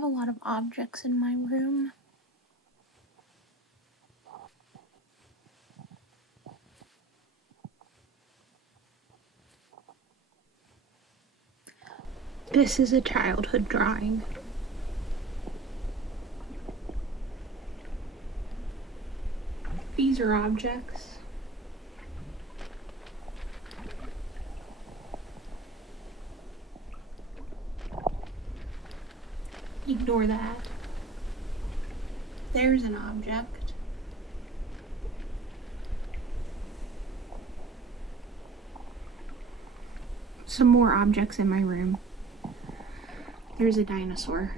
have a lot of objects in my room. This is a childhood drawing. These are objects. Ignore that. There's an object. Some more objects in my room. There's a dinosaur.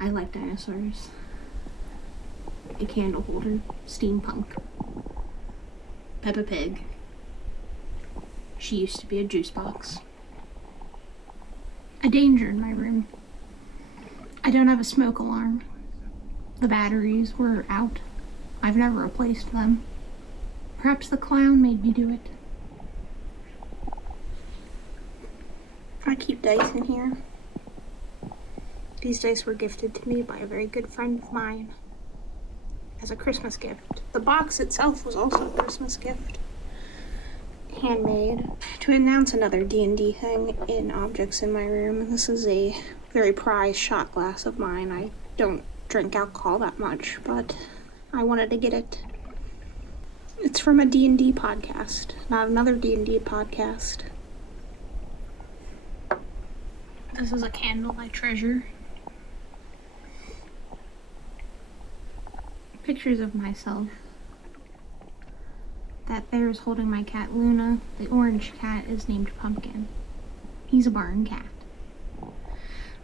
I like dinosaurs. A candle holder. Steampunk. Peppa Pig. She used to be a juice box. A danger in my room. I don't have a smoke alarm. The batteries were out. I've never replaced them. Perhaps the clown made me do it. I keep dice in here. These dice were gifted to me by a very good friend of mine as a Christmas gift. The box itself was also a Christmas gift. Handmade. To announce another D&D thing in objects in my room, this is a very prized shot glass of mine. I don't drink alcohol that much, but I wanted to get it. It's from a D&D podcast, not another D&D podcast. This is a candle I treasure. Pictures of myself. That there is holding my cat Luna. The orange cat is named Pumpkin. He's a barn cat.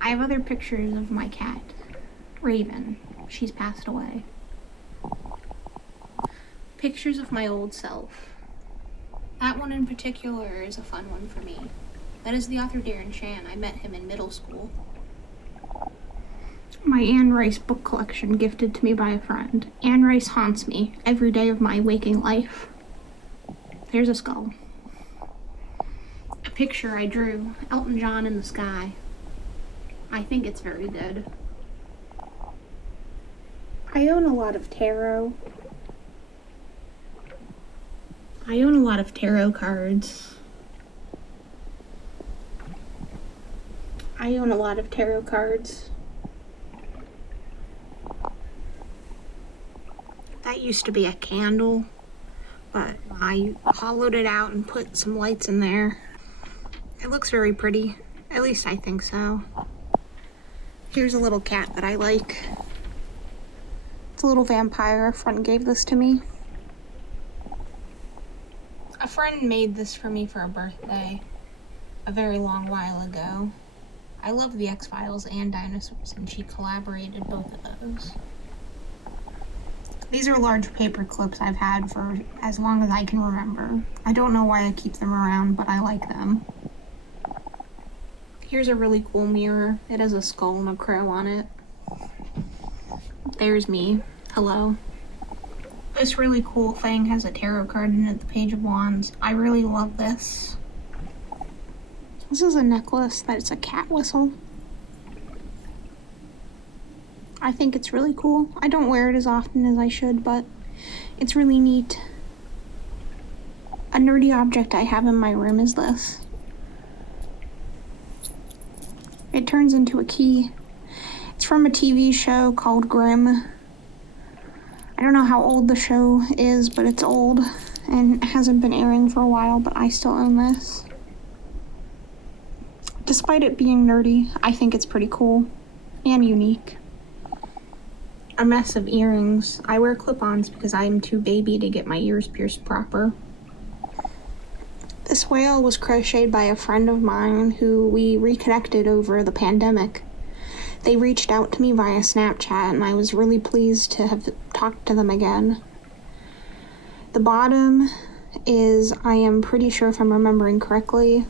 I have other pictures of my cat, Raven. She's passed away. Pictures of my old self. That one in particular is a fun one for me. That is the author Darren Shan. I met him in middle school. My Anne Rice book collection gifted to me by a friend. Anne Rice haunts me every day of my waking life. There's a skull. A picture I drew, Elton John in the sky. I think it's very good. I own a lot of tarot. I own a lot of tarot cards. I own a lot of tarot cards. That used to be a candle, but I hollowed it out and put some lights in there. It looks very pretty. At least I think so. Here's a little cat that I like. It's a little vampire. A friend gave this to me. A friend made this for me for a birthday a very long while ago. I love the X-Files and dinosaurs, and she collaborated both of those. These are large paper clips I've had for as long as I can remember. I don't know why I keep them around, but I like them. Here's a really cool mirror. It has a skull and a crow on it. There's me. Hello. This really cool thing has a tarot card in it, the Page of Wands. I really love this. This is a necklace that's a cat whistle. I think it's really cool. I don't wear it as often as I should, but it's really neat. A nerdy object I have in my room is this. It turns into a key. It's from a TV show called Grimm. I don't know how old the show is, but it's old and hasn't been airing for a while, but I still own this. Despite it being nerdy, I think it's pretty cool and unique. A mess of earrings. I wear clip-ons because I'm too baby to get my ears pierced proper. This whale was crocheted by a friend of mine who we reconnected over the pandemic. They reached out to me via Snapchat and I was really pleased to have talked to them again. The bottom is, I am pretty sure if I'm remembering correctly,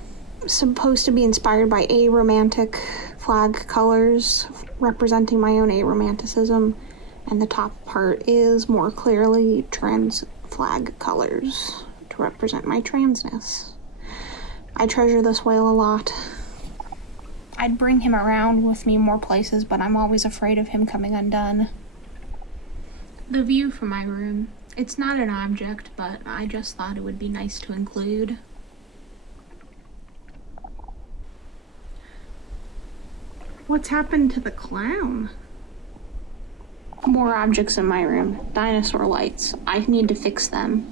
supposed to be inspired by aromantic flag colors representing my own aromanticism, and the top part is more clearly trans flag colors to represent my transness. I treasure this whale a lot. I'd bring him around with me more places, but I'm always afraid of him coming undone. The view from my room. It's not an object, but I just thought it would be nice to include. What's happened to the clown? More objects in my room. Dinosaur lights. I need to fix them.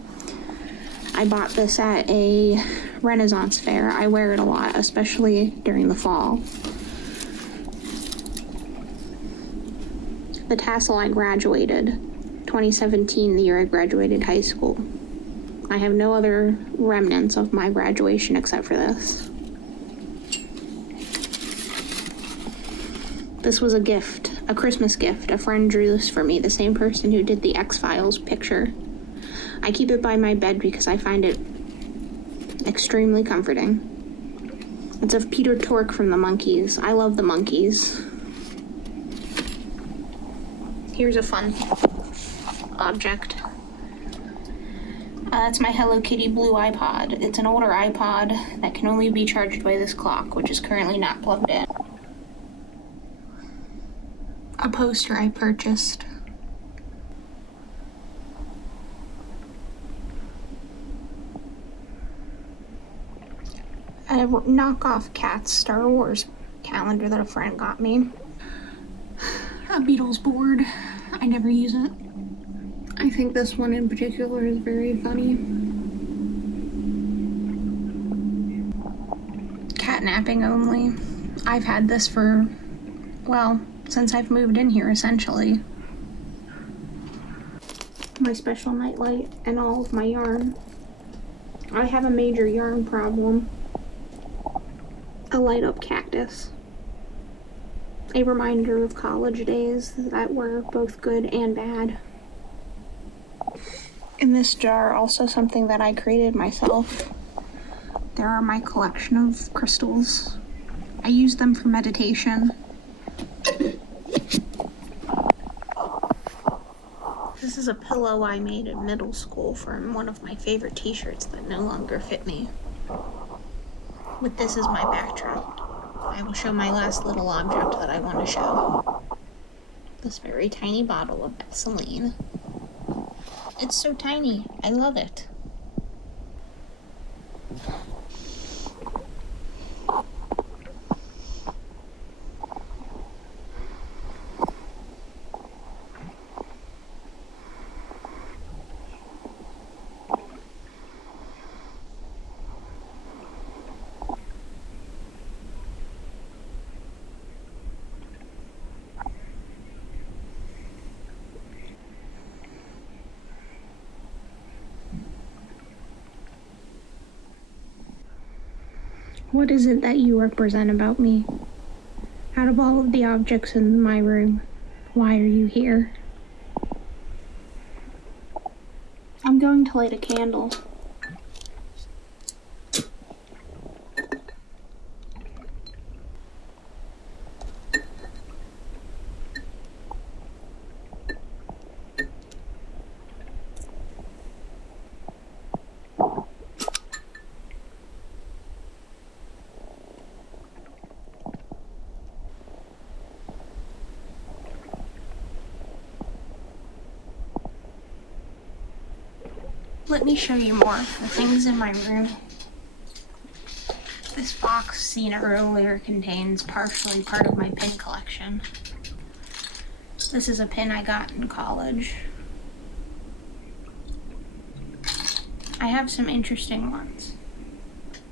I bought this at a Renaissance fair. I wear it a lot, especially during the fall. The tassel I graduated. 2017, the year I graduated high school. I have no other remnants of my graduation except for this. This was a gift, a Christmas gift. A friend drew this for me, the same person who did the X-Files picture. I keep it by my bed because I find it extremely comforting. It's of Peter Tork from the Monkees. I love the Monkees. Here's a fun object. That's my Hello Kitty blue iPod. It's an older iPod that can only be charged by this clock, which is currently not plugged in. A poster I purchased. A knockoff Cats Star Wars calendar that a friend got me. A Beatles board. I never use it. I think this one in particular is very funny. Catnapping only. I've had this for, well, since I've moved in here, essentially. My special nightlight and all of my yarn. I have a major yarn problem. A light-up cactus. A reminder of college days that were both good and bad. In this jar, also something that I created myself. There are my collection of crystals. I use them for meditation. This is a pillow I made in middle school from one of my favorite t-shirts that no longer fit me. With this as my backdrop, I will show my last little object that I want to show. This very tiny bottle of Vaseline. It's so tiny. I love it. What is it that you represent about me? Out of all of the objects in my room, why are you here? I'm going to light a candle. Let me show you more of the things in my room. This box seen earlier contains partially part of my pin collection. This is a pin I got in college. I have some interesting ones.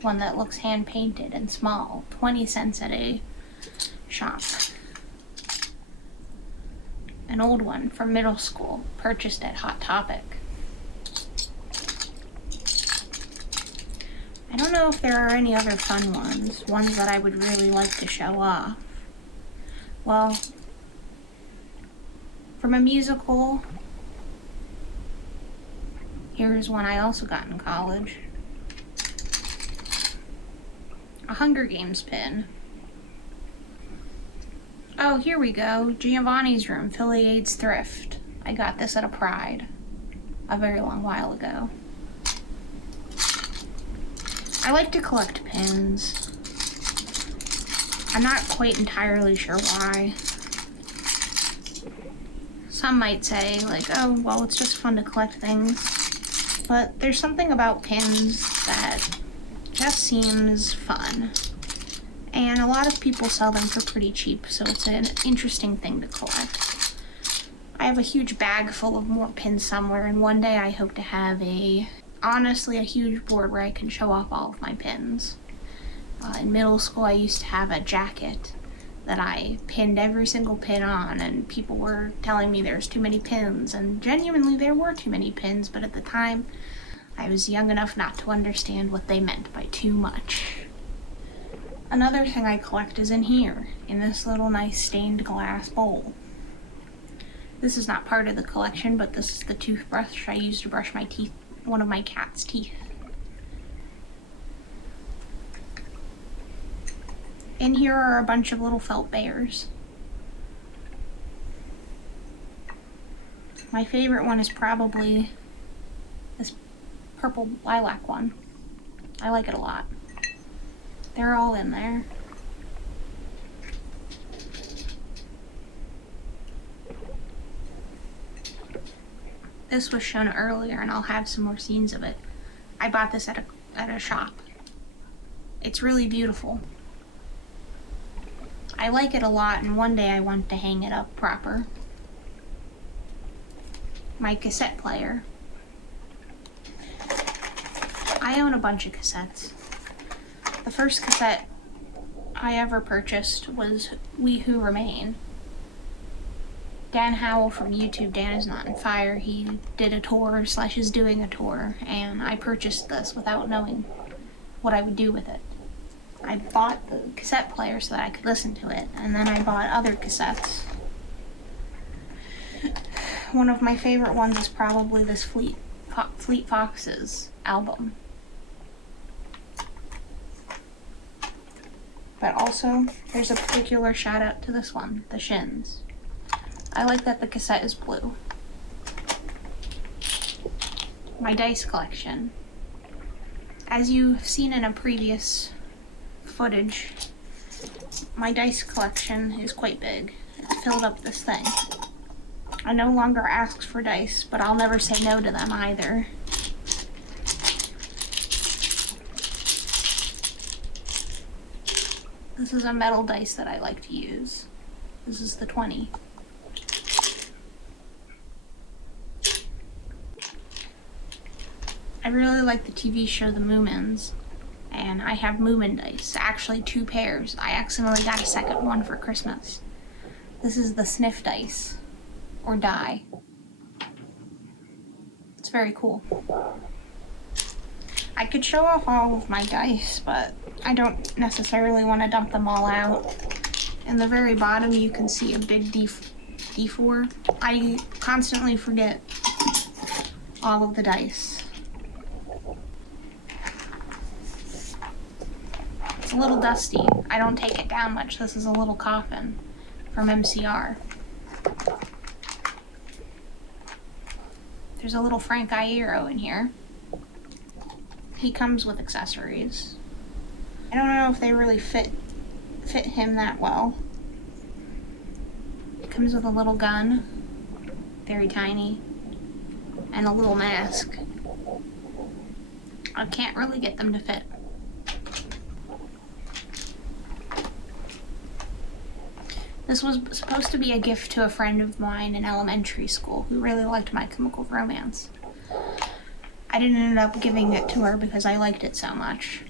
One that looks hand-painted and small, 20 cents at a shop. An old one from middle school, purchased at Hot Topic. I don't know if there are any other fun ones that I would really like to show off. Well, from a musical, here's one I also got in college. A Hunger Games pin. Oh, here we go. Giovanni's room, Philly AIDS Thrift. I got this at a Pride a very long while ago. I like to collect pins. I'm not quite entirely sure why. Some might say, like, oh, well, it's just fun to collect things. But there's something about pins that just seems fun. And a lot of people sell them for pretty cheap, so it's an interesting thing to collect. I have a huge bag full of more pins somewhere, and one day I hope to have honestly, a huge board where I can show off all of my pins. In middle school, I used to have a jacket that I pinned every single pin on, and people were telling me there's too many pins, and genuinely there were too many pins, but at the time, I was young enough not to understand what they meant by too much. Another thing I collect is in here, in this little nice stained glass bowl. This is not part of the collection, but this is the toothbrush I use to brush my teeth, one of my cat's teeth. In here are a bunch of little felt bears. My favorite one is probably this purple lilac one. I like it a lot. They're all in there. This was shown earlier, and I'll have some more scenes of it. I bought this at a shop. It's really beautiful. I like it a lot, and one day I want to hang it up proper. My cassette player. I own a bunch of cassettes. The first cassette I ever purchased was We Who Remain. Dan Howell from YouTube, Dan Is Not in Fire, he did a tour, / is doing a tour, and I purchased this without knowing what I would do with it. I bought the cassette player so that I could listen to it, and then I bought other cassettes. One of my favorite ones is probably this Fleet Foxes album. But also, there's a particular shout out to this one, The Shins. I like that the cassette is blue. My dice collection. As you've seen in a previous footage, my dice collection is quite big. It's filled up this thing. I no longer ask for dice, but I'll never say no to them either. This is a metal dice that I like to use. This is the 20. I really like the TV show The Moomins, and I have Moomin dice, actually 2 pairs. I accidentally got a second one for Christmas. This is the sniff dice, or die. It's very cool. I could show off all of my dice, but I don't necessarily want to dump them all out. In the very bottom you can see a big D4. I constantly forget all of the dice. It's a little dusty. I don't take it down much. This is a little coffin from MCR. There's a little Frank Iero in here. He comes with accessories. I don't know if they really fit him that well. It comes with a little gun, very tiny, and a little mask. I can't really get them to fit. This was supposed to be a gift to a friend of mine in elementary school who really liked My Chemical Romance. I didn't end up giving it to her because I liked it so much.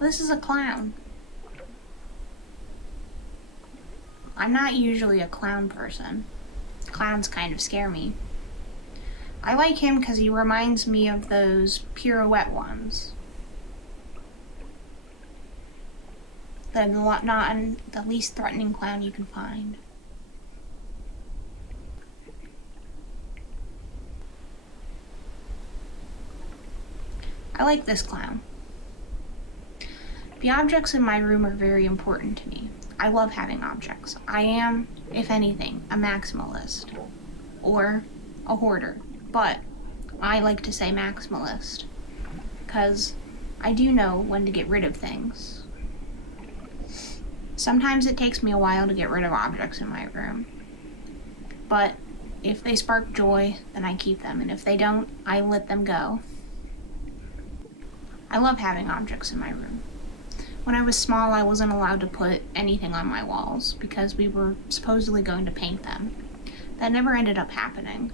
This is a clown. I'm not usually a clown person. Clowns kind of scare me. I like him because he reminds me of those pirouette ones. The least threatening clown you can find. I like this clown. The objects in my room are very important to me. I love having objects. I am, if anything, a maximalist or a hoarder, but I like to say maximalist because I do know when to get rid of things. Sometimes it takes me a while to get rid of objects in my room, but if they spark joy, then I keep them, and if they don't, I let them go. I love having objects in my room. When I was small, I wasn't allowed to put anything on my walls because we were supposedly going to paint them. That never ended up happening.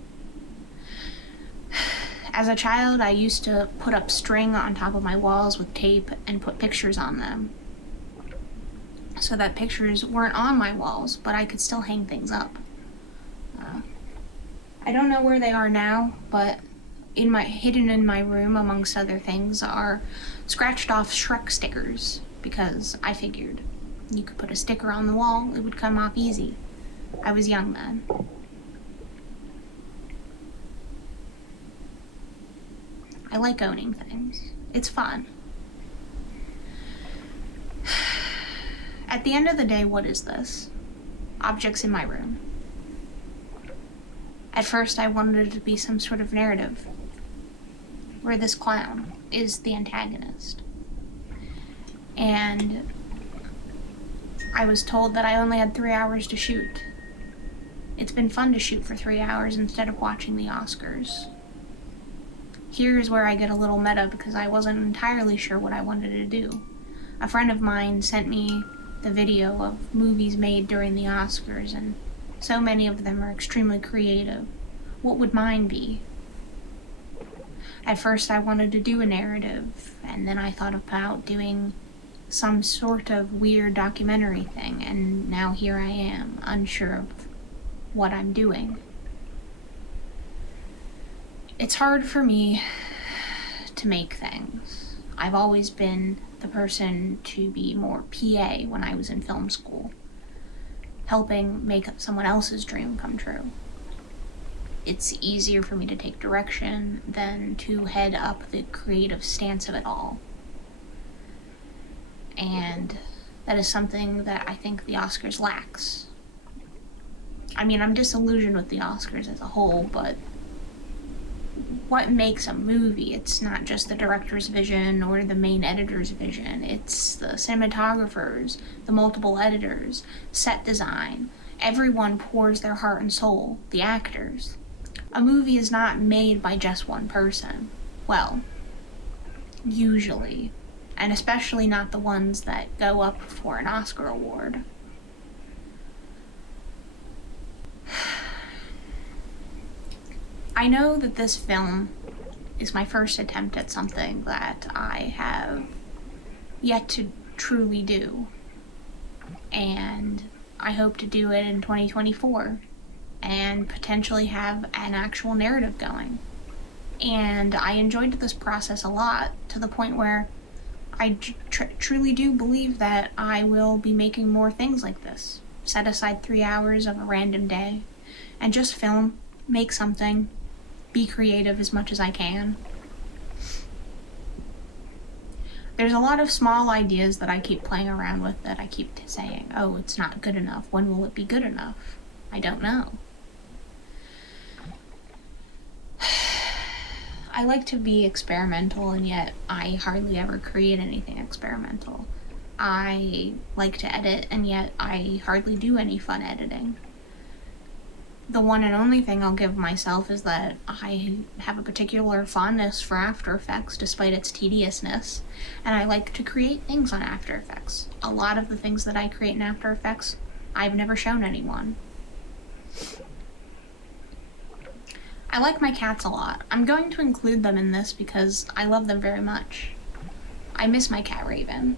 As a child, I used to put up string on top of my walls with tape and put pictures on them, so that pictures weren't on my walls, but I could still hang things up. I don't know where they are now, but hidden in my room, amongst other things, are scratched off Shrek stickers, because I figured you could put a sticker on the wall, it would come off easy. I was young then. I like owning things. It's fun. At the end of the day, what is this? Objects in my room. At first, I wanted it to be some sort of narrative, where this clown is the antagonist. And I was told that I only had 3 hours to shoot. It's been fun to shoot for 3 hours instead of watching the Oscars. Here's where I get a little meta because I wasn't entirely sure what I wanted to do. A friend of mine sent me the video of movies made during the Oscars, and so many of them are extremely creative. What would mine be? At first I wanted to do a narrative, and then I thought about doing some sort of weird documentary thing, and now here I am, unsure of what I'm doing. It's hard for me to make things. I've always been the person to be more PA when I was in film school, helping make someone else's dream come true. It's easier for me to take direction than to head up the creative stance of it all. And that is something that I think the Oscars lacks. I mean, I'm disillusioned with the Oscars as a whole, but what makes a movie? It's not just the director's vision or the main editor's vision. It's the cinematographers, the multiple editors, set design. Everyone pours their heart and soul. The actors. A movie is not made by just one person. Well, usually. And especially not the ones that go up for an Oscar award. I know that this film is my first attempt at something that I have yet to truly do. And I hope to do it in 2024 and potentially have an actual narrative going. And I enjoyed this process a lot, to the point where I truly do believe that I will be making more things like this. Set aside 3 hours of a random day and just film, make something, be creative as much as I can. There's a lot of small ideas that I keep playing around with that I keep saying, oh, it's not good enough. When will it be good enough? I don't know. I like to be experimental, and yet I hardly ever create anything experimental. I like to edit, and yet I hardly do any fun editing. The one and only thing I'll give myself is that I have a particular fondness for After Effects despite its tediousness, and I like to create things on After Effects. A lot of the things that I create in After Effects, I've never shown anyone. I like my cats a lot. I'm going to include them in this because I love them very much. I miss my cat Raven.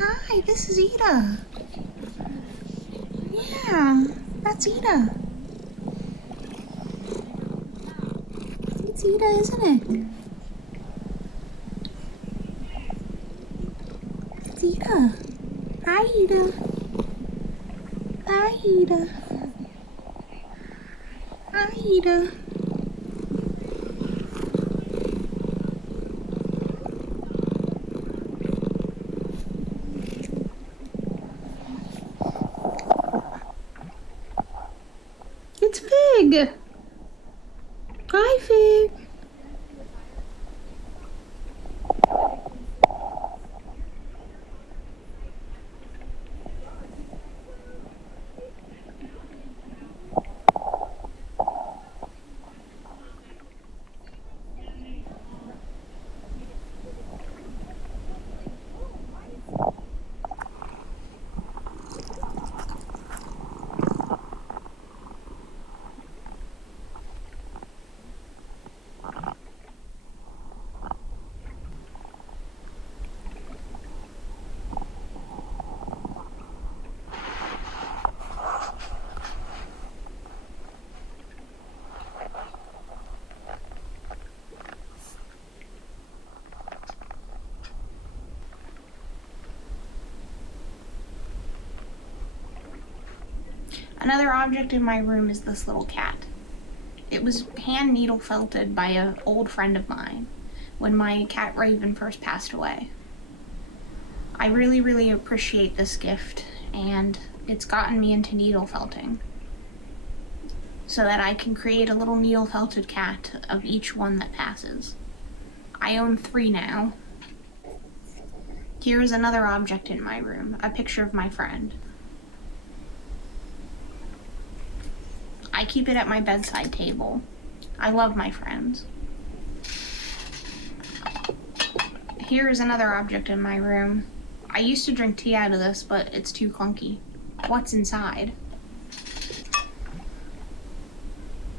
Hi, this is Ida. Yeah, that's Ida. It's Ida, isn't it? It's Ida. Hi, Ida. Hi, Ida. Hi, Ida. It's Fig. Hi, Fig. Another object in my room is this little cat. It was hand needle felted by an old friend of mine when my cat Raven first passed away. I really, really appreciate this gift, and it's gotten me into needle felting so that I can create a little needle felted cat of each one that passes. I own 3 now. Here is another object in my room, a picture of my friend. I keep it at my bedside table. I love my friends. Here is another object in my room. I used to drink tea out of this, but it's too clunky. What's inside?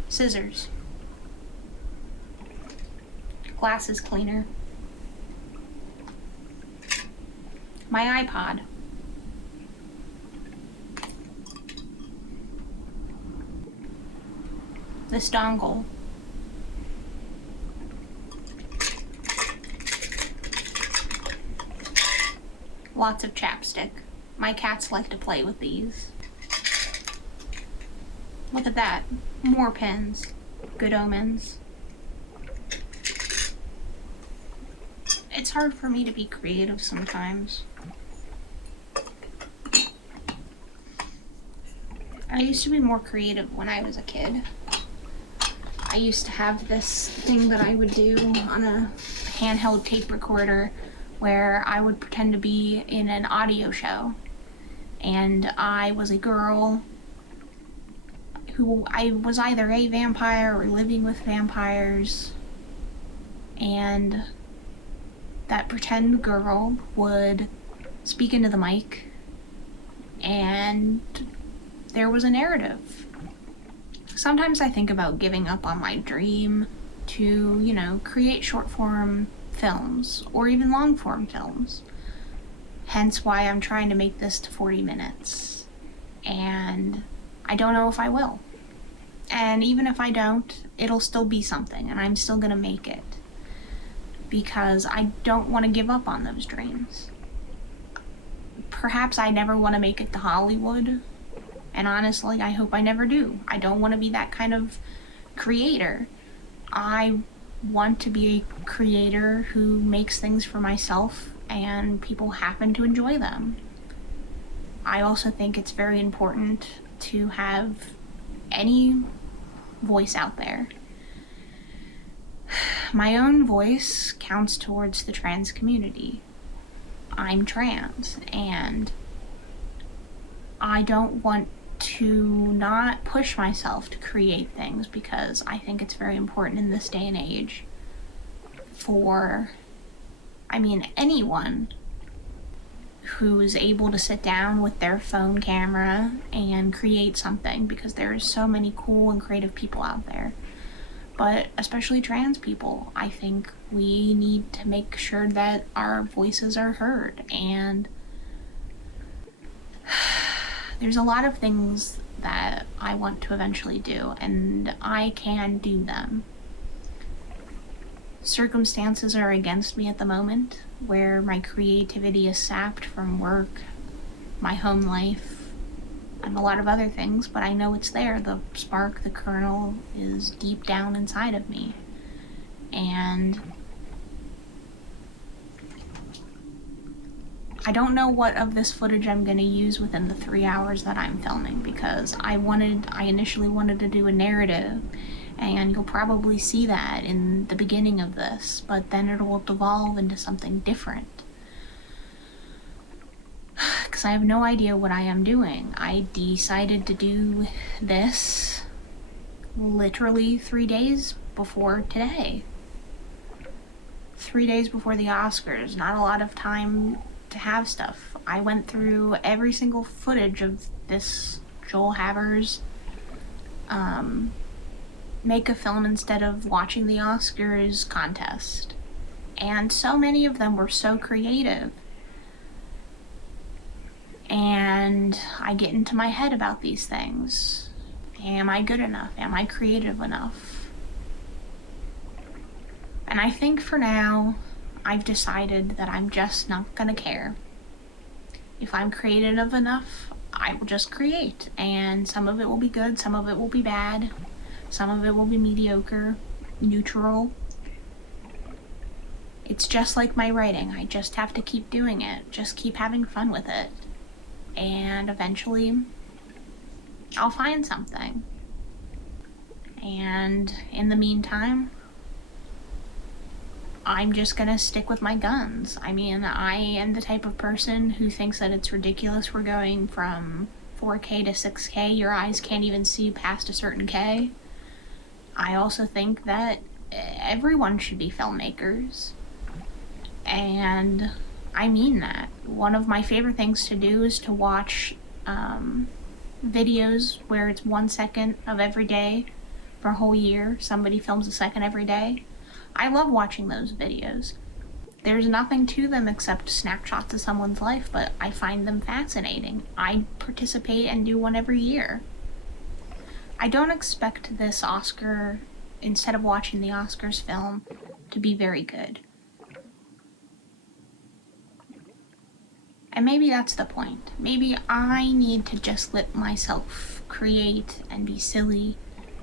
Scissors. Glasses cleaner. My iPod. This dongle. Lots of chapstick. My cats like to play with these. Look at that. More pens. Good omens. It's hard for me to be creative sometimes. I used to be more creative when I was a kid. I used to have this thing that I would do on a handheld tape recorder where I would pretend to be in an audio show. And I was a girl who I was either a vampire or living with vampires. And that pretend girl would speak into the mic, and there was a narrative. Sometimes I think about giving up on my dream to, create short form films or even long form films. Hence why I'm trying to make this to 40 minutes. And I don't know if I will. And even if I don't, it'll still be something, and I'm still gonna make it. Because I don't want to give up on those dreams. Perhaps I never want to make it to Hollywood. And honestly, I hope I never do. I don't want to be that kind of creator. I want to be a creator who makes things for myself and people happen to enjoy them. I also think it's very important to have any voice out there. My own voice counts towards the trans community. I'm trans, and I don't want to not push myself to create things because I think it's very important in this day and age for, anyone who is able to sit down with their phone camera and create something, because there's so many cool and creative people out there. But especially trans people, I think we need to make sure that our voices are heard, and there's a lot of things that I want to eventually do, and I can do them. Circumstances are against me at the moment, where my creativity is sapped from work, my home life, and a lot of other things, but I know it's there. The spark, the kernel is deep down inside of me. And I don't know what of this footage I'm going to use within the 3 hours that I'm filming, because I initially wanted to do a narrative, and you'll probably see that in the beginning of this, but then it will devolve into something different. Because I have no idea what I am doing. I decided to do this literally 3 days before today. 3 days before the Oscars. Not a lot of time to have stuff. I went through every single footage of this Joel Havers make a film instead of watching the Oscars contest. And so many of them were so creative. And I get into my head about these things. Am I good enough? Am I creative enough? And I think for now, I've decided that I'm just not gonna care. If I'm creative enough, I will just create. And some of it will be good, some of it will be bad, some of it will be mediocre, neutral. It's just like my writing. I just have to keep doing it. Just keep having fun with it. And eventually, I'll find something. And in the meantime, I'm just gonna stick with my guns. I mean, I am the type of person who thinks that it's ridiculous we're going from 4K to 6K. Your eyes can't even see past a certain K. I also think that everyone should be filmmakers. And I mean that. One of my favorite things to do is to watch videos where it's 1 second of every day for a whole year. Somebody films a second every day. I love watching those videos. There's nothing to them except snapshots of someone's life, but I find them fascinating. I participate and do one every year. I don't expect this Oscar, instead of watching the Oscars film, to be very good. And maybe that's the point. Maybe I need to just let myself create and be silly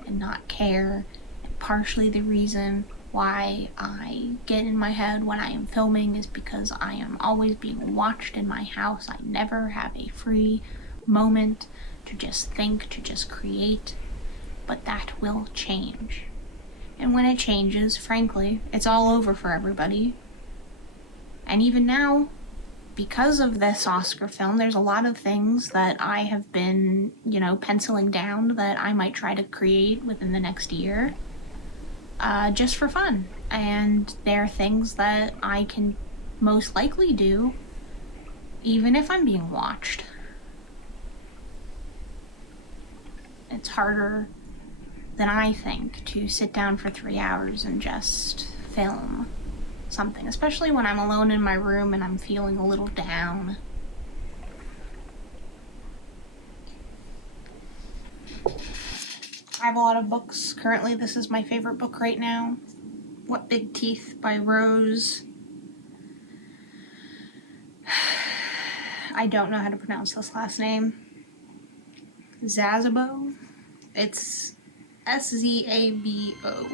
and not care. And partially the reason why I get in my head when I am filming is because I am always being watched in my house. I never have a free moment to just think, to just create. But that will change. And when it changes, frankly, it's all over for everybody. And even now, because of this Oscar film, there's a lot of things that I have been, penciling down that I might try to create within the next year, just for fun. And they're things that I can most likely do, even if I'm being watched. It's harder than I think to sit down for 3 hours and just film something, especially when I'm alone in my room and I'm feeling a little down. I have a lot of books. Currently, this is my favorite book right now. What Big Teeth by Rose. I don't know how to pronounce this last name. Zazabo? It's Szabo.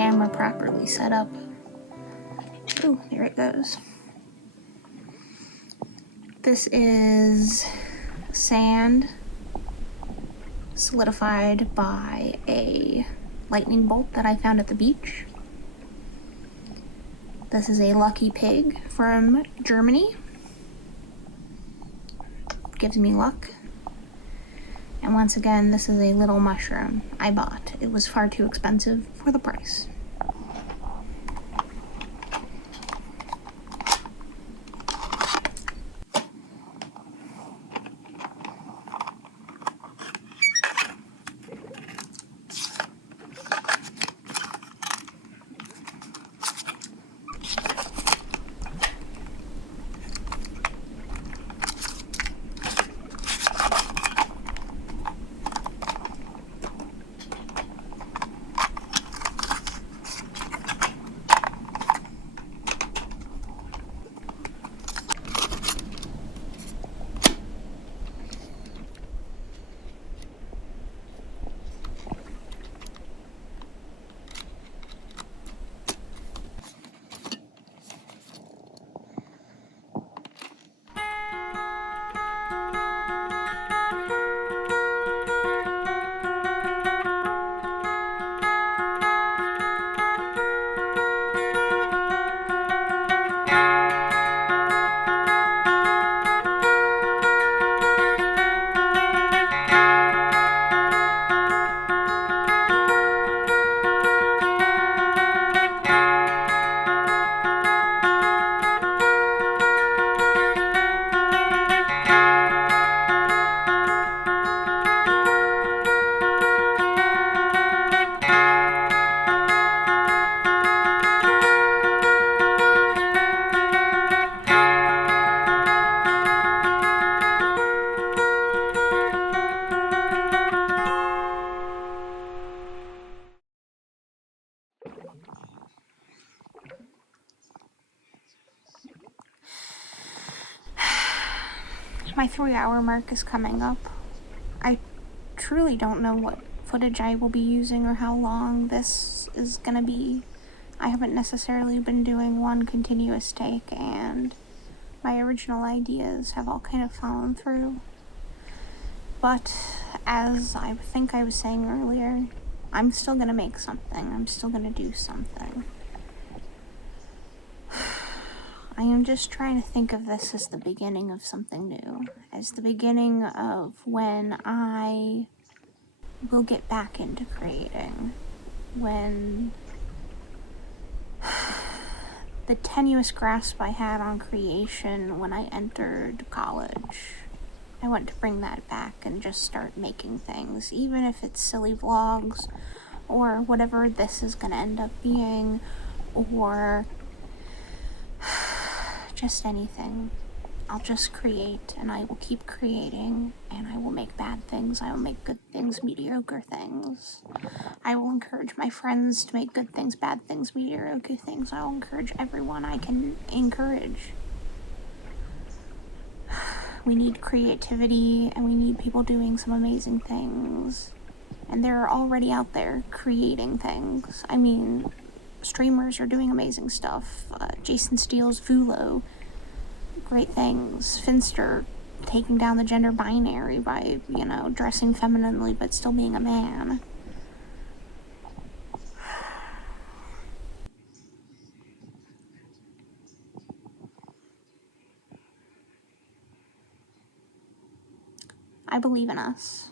camera properly set up. Oh, there it goes. This is sand solidified by a lightning bolt that I found at the beach. This is a lucky pig from Germany. Gives me luck. And once again, this is a little mushroom I bought. It was far too expensive for the price. My 3-hour mark is coming up. I truly don't know what footage I will be using or how long this is gonna be. I haven't necessarily been doing one continuous take, and my original ideas have all kind of fallen through. But as I think I was saying earlier, I'm still gonna make something. I'm still gonna do something. I am just trying to think of this as the beginning of something new, as the beginning of when I will get back into creating, when the tenuous grasp I had on creation when I entered college, I want to bring that back and just start making things, even if it's silly vlogs or whatever this is gonna end up being, or just anything. I'll just create, and I will keep creating, and I will make bad things, I will make good things, mediocre things. I will encourage my friends to make good things, bad things, mediocre things. I will encourage everyone I can encourage. We need creativity, and we need people doing some amazing things. And they're already out there creating things. I mean, streamers are doing amazing stuff. Jason Steele's Vulo, great things. Finster taking down the gender binary by, dressing femininely but still being a man. I believe in us.